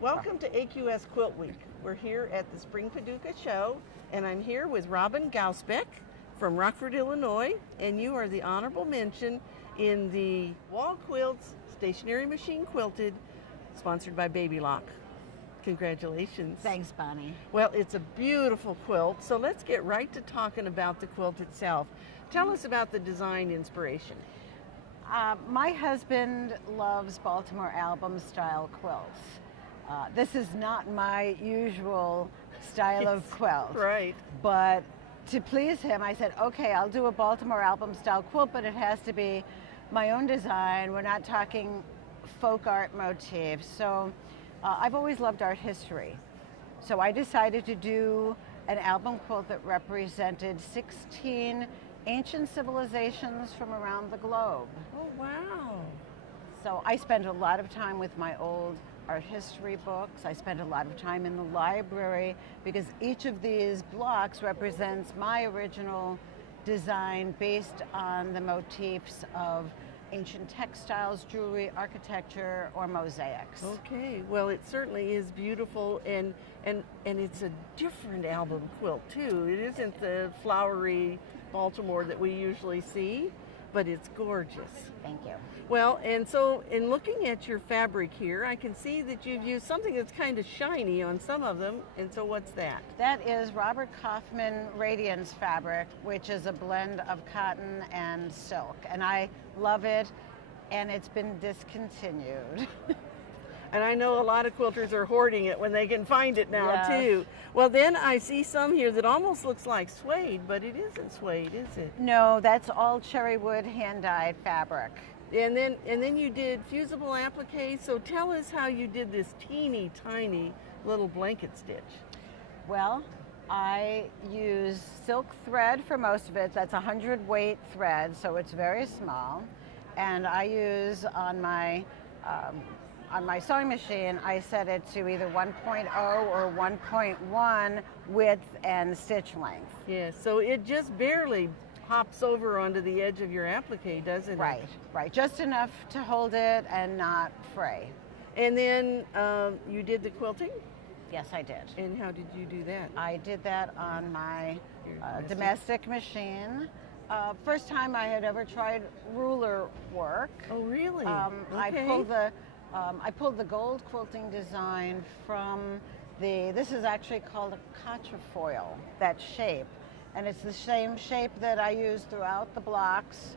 Welcome to AQS Quilt Week. We're here at the Spring Paducah show, and I'm here with Robin Gausbeck from Rockford, Illinois, and you are the honorable mention in the Wall Quilts Stationary Machine Quilted, sponsored by Baby Lock. Congratulations. Thanks, Bonnie. Well, it's a beautiful quilt, so let's get right to talking about the quilt itself. Tell us about the design inspiration. My husband loves Baltimore album style quilts. This is not my usual style of quilt. Right. But to please him, I said, okay, I'll do a Baltimore album style quilt, but it has to be my own design. We're not talking folk art motifs. So I've always loved art history. So I decided to do an album quilt that represented 16 ancient civilizations from around the globe. Oh, wow. So I spent a lot of time with my old art history books. I spent a lot of time in the library because each of these blocks represents my original design based on the motifs of ancient textiles, jewelry, architecture, or mosaics. Okay, well, it certainly is beautiful, and it's a different album quilt too. It isn't the flowery Baltimore that we usually see, but it's gorgeous. Thank you. Well, and so in looking at your fabric here, I can see that you've used something that's kind of shiny on some of them, and so what's that? That is Robert Kaufman Radiance fabric, which is a blend of cotton and silk, and I love it, and it's been discontinued. And I know a lot of quilters are hoarding it when they can find it now, yes. too. Well, then I see some here that almost looks like suede, but it isn't suede, is it? No, that's all cherry wood hand-dyed fabric. And then you did fusible applique, so tell us how you did this teeny tiny little blanket stitch. Well, I use silk thread for most of it. That's 100 weight thread, so it's very small. And I use on my sewing machine, I set it to either 1.0 or 1.1 width and stitch length. Yeah, so it just barely hops over onto the edge of your applique, doesn't it? Right, right. Just enough to hold it and not fray. And then you did the quilting? Yes, I did. And how did you do that? I did that on my domestic machine. First time I had ever tried ruler work. Oh, really? Okay. I pulled the gold quilting design from this is actually called a quatrefoil, that shape. And it's the same shape that I use throughout the blocks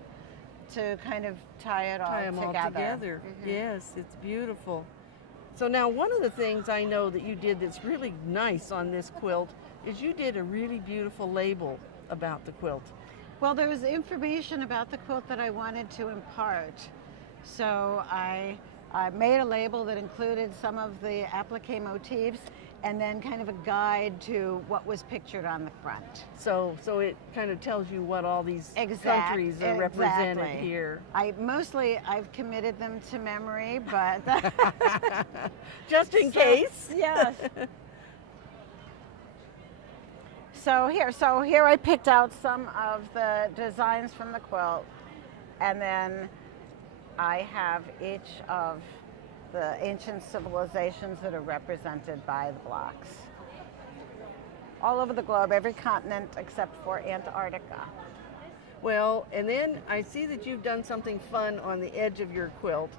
to kind of tie them all together. Mm-hmm. Yes, it's beautiful. So now one of the things I know that you did that's really nice on this quilt is you did a really beautiful label about the quilt. Well, there was information about the quilt that I wanted to impart. So I made a label that included some of the applique motifs and then kind of a guide to what was pictured on the front. So it kind of tells you what all these countries are represented here. I've committed them to memory, but just in case. Yes. So here I picked out some of the designs from the quilt, and then I have each of the ancient civilizations that are represented by the blocks. All over the globe, every continent except for Antarctica. Well, and then I see that you've done something fun on the edge of your quilt.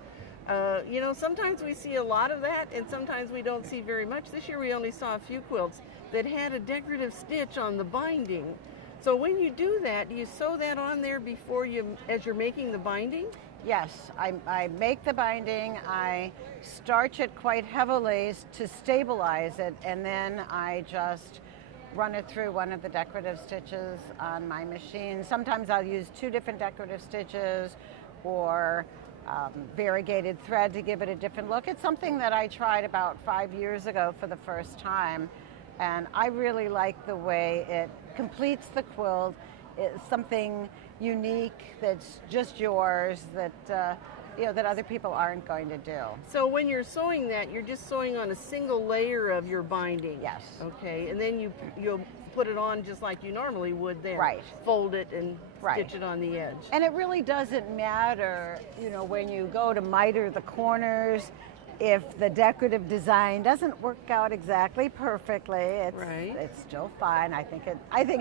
Sometimes we see a lot of that, and sometimes we don't see very much. This year we only saw a few quilts that had a decorative stitch on the binding. So when you do that, do you sew that on there as you're making the binding? Yes, I make the binding, I starch it quite heavily to stabilize it, and then I just run it through one of the decorative stitches on my machine. Sometimes I'll use 2 different decorative stitches or variegated thread to give it a different look. It's something that I tried about 5 years ago for the first time, and I really like the way it completes the quilt. It's something unique that's just yours that that other people aren't going to do. So when you're sewing that, you're just sewing on a single layer of your binding. Yes. Okay, and then you'll put it on just like you normally would then. Right. Fold it and right. Stitch it on the edge. And it really doesn't matter, when you go to miter the corners, if the decorative design doesn't work out exactly perfectly, it's still fine. I think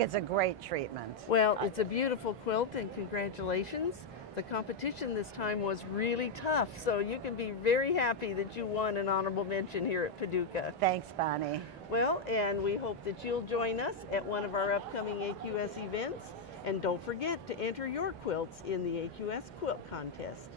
it's a great treatment. Well, it's a beautiful quilt, and congratulations. The competition this time was really tough, so you can be very happy that you won an honorable mention here at Paducah. Thanks, Bonnie. Well, and we hope that you'll join us at one of our upcoming AQS events. And don't forget to enter your quilts in the AQS Quilt Contest.